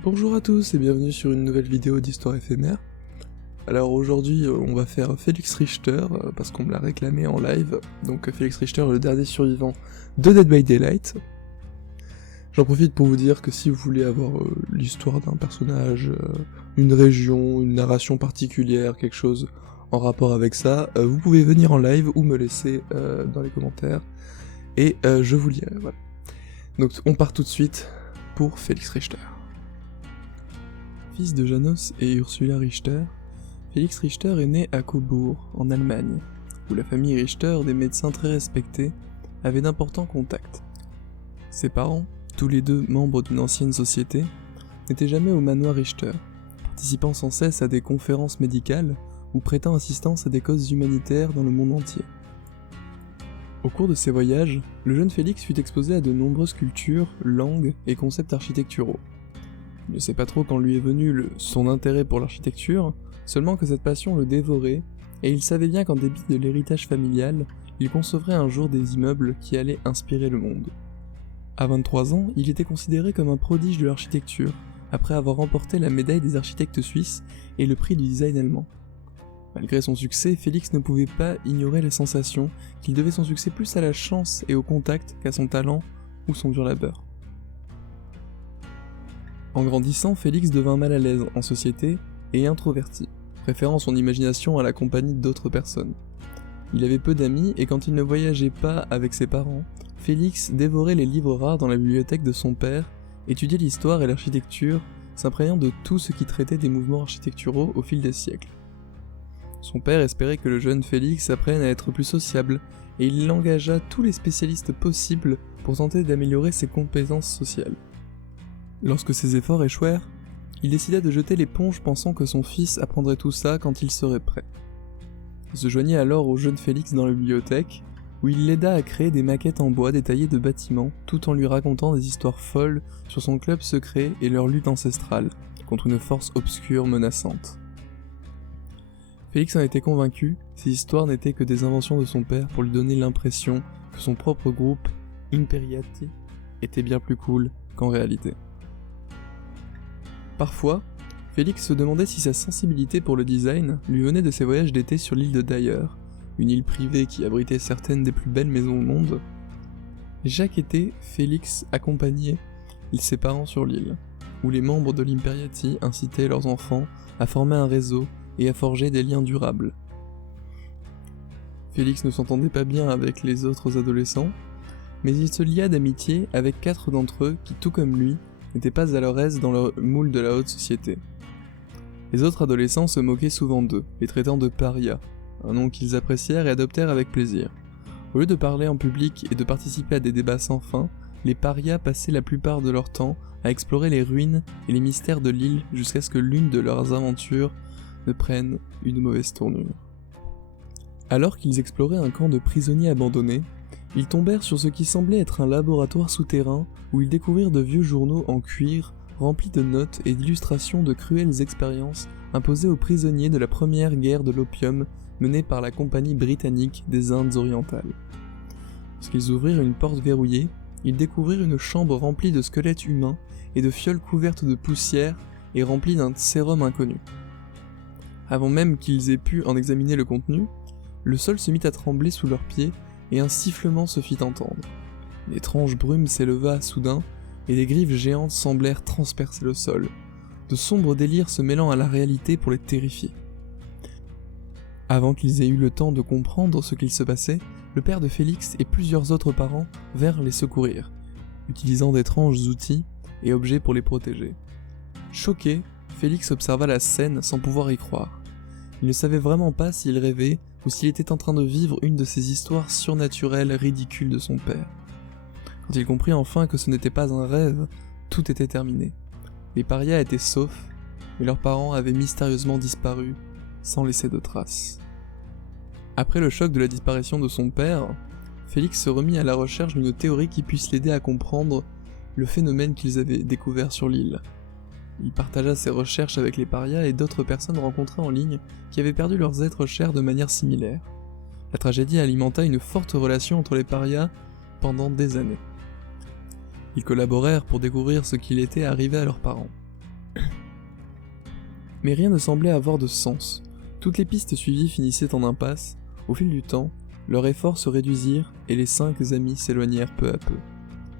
Bonjour à tous et bienvenue sur une nouvelle vidéo d'Histoire éphémère. Alors aujourd'hui on va faire Felix Richter parce qu'on me l'a réclamé en live. Donc Felix Richter est le dernier survivant de Dead by Daylight. J'en profite pour vous dire que si vous voulez avoir l'histoire d'un personnage, une région, une narration particulière, quelque chose en rapport avec ça, vous pouvez venir en live ou me laisser dans les commentaires et je vous lirai, voilà. Donc on part tout de suite pour Felix Richter. Fils de Janos et Ursula Richter, Felix Richter est né à Cobourg, en Allemagne, où la famille Richter, des médecins très respectés, avait d'importants contacts. Ses parents, tous les deux membres d'une ancienne société, n'étaient jamais au manoir Richter, participant sans cesse à des conférences médicales ou prêtant assistance à des causes humanitaires dans le monde entier. Au cours de ses voyages, le jeune Félix fut exposé à de nombreuses cultures, langues et concepts architecturaux. Il ne sait pas trop quand lui est venu son intérêt pour l'architecture, seulement que cette passion le dévorait, et il savait bien qu'en dépit de l'héritage familial, il concevrait un jour des immeubles qui allaient inspirer le monde. À 23 ans, il était considéré comme un prodige de l'architecture, après avoir remporté la médaille des architectes suisses et le prix du design allemand. Malgré son succès, Félix ne pouvait pas ignorer la sensation qu'il devait son succès plus à la chance et au contact qu'à son talent ou son dur labeur. En grandissant, Félix devint mal à l'aise en société et introverti, préférant son imagination à la compagnie d'autres personnes. Il avait peu d'amis et quand il ne voyageait pas avec ses parents, Félix dévorait les livres rares dans la bibliothèque de son père, étudiait l'histoire et l'architecture, s'imprégnant de tout ce qui traitait des mouvements architecturaux au fil des siècles. Son père espérait que le jeune Félix apprenne à être plus sociable et il engagea tous les spécialistes possibles pour tenter d'améliorer ses compétences sociales. Lorsque ses efforts échouèrent, il décida de jeter l'éponge pensant que son fils apprendrait tout ça quand il serait prêt. Il se joignit alors au jeune Félix dans la bibliothèque, où il l'aida à créer des maquettes en bois détaillées de bâtiments, tout en lui racontant des histoires folles sur son club secret et leur lutte ancestrale, contre une force obscure menaçante. Félix en était convaincu, ces histoires n'étaient que des inventions de son père pour lui donner l'impression que son propre groupe, Imperiati, était bien plus cool qu'en réalité. Parfois, Félix se demandait si sa sensibilité pour le design lui venait de ses voyages d'été sur l'île de Dyer, une île privée qui abritait certaines des plus belles maisons au monde. Chaque été, Félix accompagnait ses parents sur l'île, où les membres de l'Imperiati incitaient leurs enfants à former un réseau et à forger des liens durables. Félix ne s'entendait pas bien avec les autres adolescents, mais il se lia d'amitié avec 4 d'entre eux qui, tout comme lui, n'étaient pas à leur aise dans le moule de la haute société. Les autres adolescents se moquaient souvent d'eux, les traitant de parias, un nom qu'ils apprécièrent et adoptèrent avec plaisir. Au lieu de parler en public et de participer à des débats sans fin, les parias passaient la plupart de leur temps à explorer les ruines et les mystères de l'île jusqu'à ce que l'une de leurs aventures ne prenne une mauvaise tournure. Alors qu'ils exploraient un camp de prisonniers abandonnés, ils tombèrent sur ce qui semblait être un laboratoire souterrain où ils découvrirent de vieux journaux en cuir remplis de notes et d'illustrations de cruelles expériences imposées aux prisonniers de la première guerre de l'opium menée par la Compagnie britannique des Indes orientales. Lorsqu'ils ouvrirent une porte verrouillée, ils découvrirent une chambre remplie de squelettes humains et de fioles couvertes de poussière et remplies d'un sérum inconnu. Avant même qu'ils aient pu en examiner le contenu, le sol se mit à trembler sous leurs pieds et un sifflement se fit entendre. Une étrange brume s'éleva soudain, et des griffes géantes semblèrent transpercer le sol, de sombres délires se mêlant à la réalité pour les terrifier. Avant qu'ils aient eu le temps de comprendre ce qu'il se passait, le père de Félix et plusieurs autres parents vinrent les secourir, utilisant d'étranges outils et objets pour les protéger. Choqué, Félix observa la scène sans pouvoir y croire. Il ne savait vraiment pas s'il rêvait ou s'il était en train de vivre une de ces histoires surnaturelles ridicules de son père. Quand il comprit enfin que ce n'était pas un rêve, tout était terminé. Les parias étaient saufs, mais leurs parents avaient mystérieusement disparu, sans laisser de traces. Après le choc de la disparition de son père, Félix se remit à la recherche d'une théorie qui puisse l'aider à comprendre le phénomène qu'ils avaient découvert sur l'île. Il partagea ses recherches avec les parias et d'autres personnes rencontrées en ligne qui avaient perdu leurs êtres chers de manière similaire. La tragédie alimenta une forte relation entre les parias pendant des années. Ils collaborèrent pour découvrir ce qu'il était arrivé à leurs parents. Mais rien ne semblait avoir de sens. Toutes les pistes suivies finissaient en impasse. Au fil du temps, leurs efforts se réduisirent et les 5 amis s'éloignèrent peu à peu,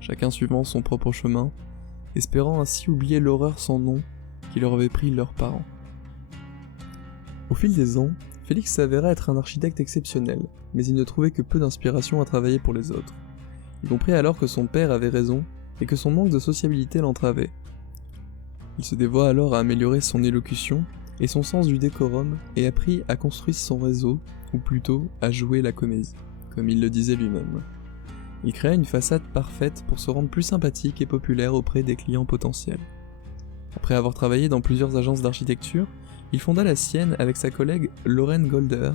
chacun suivant son propre chemin, espérant ainsi oublier l'horreur sans nom qui leur avait pris leurs parents. Au fil des ans, Félix s'avéra être un architecte exceptionnel, mais il ne trouvait que peu d'inspiration à travailler pour les autres. Il comprit alors que son père avait raison et que son manque de sociabilité l'entravait. Il se dévoua alors à améliorer son élocution et son sens du décorum et apprit à construire son réseau, ou plutôt à jouer la comédie, comme il le disait lui-même. Il créa une façade parfaite pour se rendre plus sympathique et populaire auprès des clients potentiels. Après avoir travaillé dans plusieurs agences d'architecture, il fonda la sienne avec sa collègue Lauren Golder.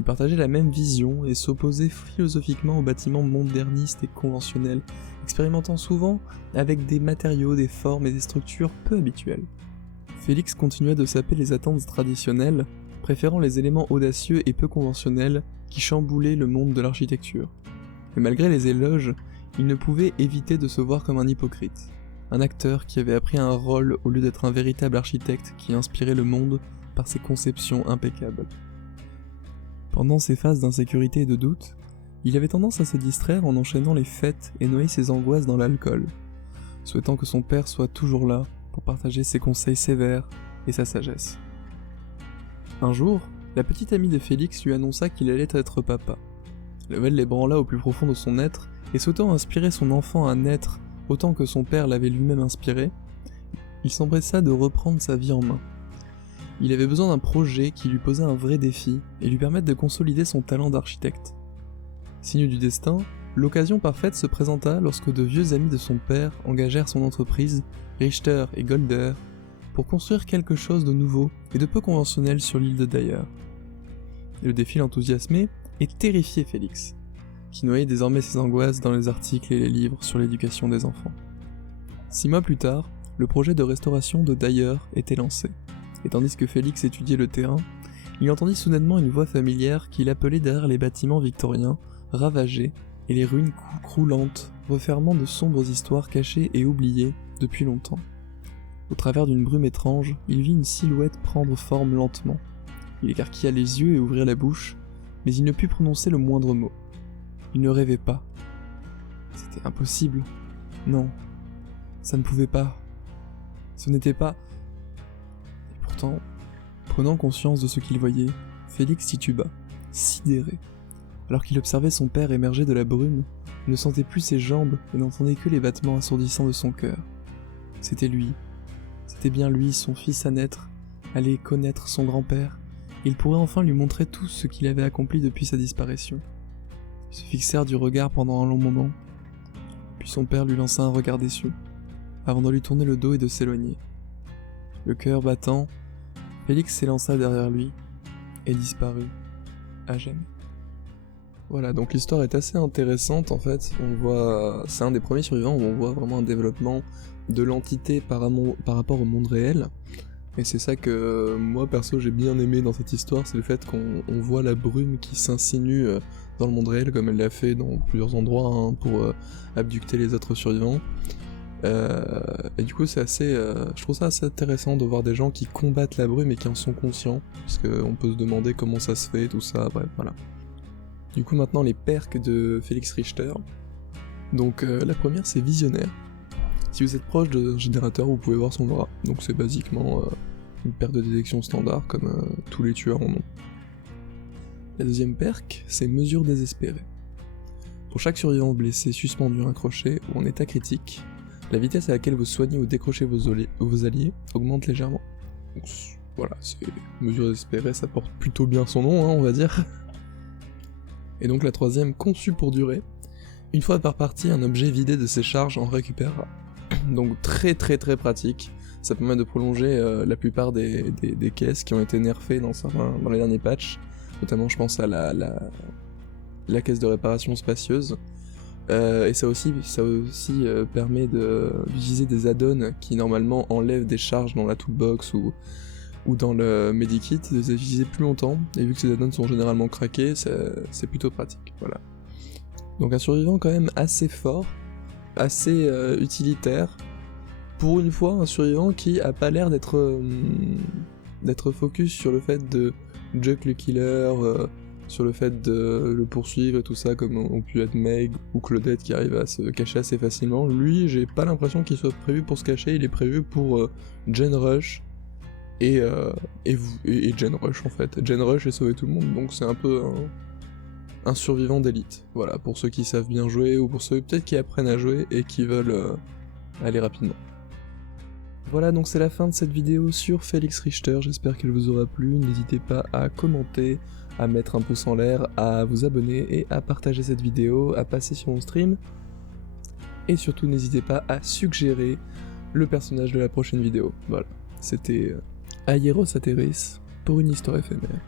Ils partageaient la même vision et s'opposaient philosophiquement aux bâtiments modernistes et conventionnels, expérimentant souvent avec des matériaux, des formes et des structures peu habituelles. Félix continuait de saper les attentes traditionnelles, préférant les éléments audacieux et peu conventionnels qui chamboulaient le monde de l'architecture. Mais malgré les éloges, il ne pouvait éviter de se voir comme un hypocrite, un acteur qui avait appris un rôle au lieu d'être un véritable architecte qui inspirait le monde par ses conceptions impeccables. Pendant ces phases d'insécurité et de doute, il avait tendance à se distraire en enchaînant les fêtes et noyer ses angoisses dans l'alcool, souhaitant que son père soit toujours là pour partager ses conseils sévères et sa sagesse. Un jour, la petite amie de Félix lui annonça qu'il allait être papa. La nouvelle l'ébranla au plus profond de son être, et souhaitant inspirer son enfant à naître autant que son père l'avait lui-même inspiré, il s'empressa de reprendre sa vie en main. Il avait besoin d'un projet qui lui posait un vrai défi et lui permette de consolider son talent d'architecte. Signe du destin, l'occasion parfaite se présenta lorsque de vieux amis de son père engagèrent son entreprise, Richter et Golder, pour construire quelque chose de nouveau et de peu conventionnel sur l'île de Dyer. Le défi l'enthousiasmait et terrifiait Félix, qui noyait désormais ses angoisses dans les articles et les livres sur l'éducation des enfants. 6 mois plus tard, le projet de restauration de Dyer était lancé, et tandis que Félix étudiait le terrain, il entendit soudainement une voix familière qui l'appelait derrière les bâtiments victoriens, ravagés, et les ruines croulantes, refermant de sombres histoires cachées et oubliées depuis longtemps. Au travers d'une brume étrange, il vit une silhouette prendre forme lentement. Il écarquilla les yeux et ouvrit la bouche, mais il ne put prononcer le moindre mot. Il ne rêvait pas. C'était impossible. Non, ça ne pouvait pas. Ce n'était pas... Et pourtant, prenant conscience de ce qu'il voyait, Félix tituba, sidéré. Alors qu'il observait son père émerger de la brume, il ne sentait plus ses jambes et n'entendait que les battements assourdissants de son cœur. C'était lui. C'était bien lui, son fils à naître, allait connaître son grand-père. Il pourrait enfin lui montrer tout ce qu'il avait accompli depuis sa disparition. Ils se fixèrent du regard pendant un long moment, puis son père lui lança un regard déçu, avant de lui tourner le dos et de s'éloigner. Le cœur battant, Félix s'élança derrière lui et disparut à jamais. Voilà, donc l'histoire est assez intéressante en fait. On voit, c'est un des premiers survivants où on voit vraiment un développement de l'entité par rapport au monde réel. Et c'est ça que moi perso j'ai bien aimé dans cette histoire, c'est le fait qu'on voit la brume qui s'insinue dans le monde réel comme elle l'a fait dans plusieurs endroits hein, pour abducter les autres survivants. Et du coup c'est assez, je trouve ça assez intéressant de voir des gens qui combattent la brume et qui en sont conscients, parce qu'on peut se demander comment ça se fait, tout ça, bref voilà. Du coup maintenant les perks de Félix Richter. Donc la première c'est visionnaire. Si vous êtes proche d'un générateur, vous pouvez voir son aura. Donc c'est basiquement une perque de détection standard comme tous les tueurs en ont. La deuxième perk, c'est mesure désespérée. Pour chaque survivant blessé, suspendu à un crochet ou en état critique, la vitesse à laquelle vous soignez ou décrochez vos alliés augmente légèrement. Donc voilà, c'est mesure désespérée, ça porte plutôt bien son nom, hein, on va dire. Et donc la troisième, conçue pour durer. Une fois par partie, un objet vidé de ses charges en récupérera. Donc très pratique, ça permet de prolonger la plupart des caisses qui ont été nerfées dans les derniers patchs, notamment je pense à la caisse de réparation spacieuse, et ça aussi permet d'utiliser des add-ons qui normalement enlèvent des charges dans la toolbox ou dans le medikit, de les utiliser plus longtemps, et vu que ces add-ons sont généralement craqués, c'est plutôt pratique, voilà. Donc un survivant quand même assez fort, assez utilitaire, pour une fois un survivant qui a pas l'air d'être d'être focus sur le fait de juke le killer, sur le fait de le poursuivre et tout ça, comme ont pu être Meg ou Claudette qui arrivent à se cacher assez facilement. Lui, j'ai pas l'impression qu'il soit prévu pour se cacher, il est prévu pour Gen Rush et Gen Rush en fait. Gen Rush et sauver tout le monde, donc c'est un peu un survivant d'élite. Voilà, pour ceux qui savent bien jouer ou pour ceux peut-être qui apprennent à jouer et qui veulent aller rapidement. Voilà, donc c'est la fin de cette vidéo sur Felix Richter, j'espère qu'elle vous aura plu, n'hésitez pas à commenter, à mettre un pouce en l'air, à vous abonner et à partager cette vidéo, à passer sur mon stream, et surtout n'hésitez pas à suggérer le personnage de la prochaine vidéo. Voilà, c'était Aieros Ateris pour une histoire éphémère.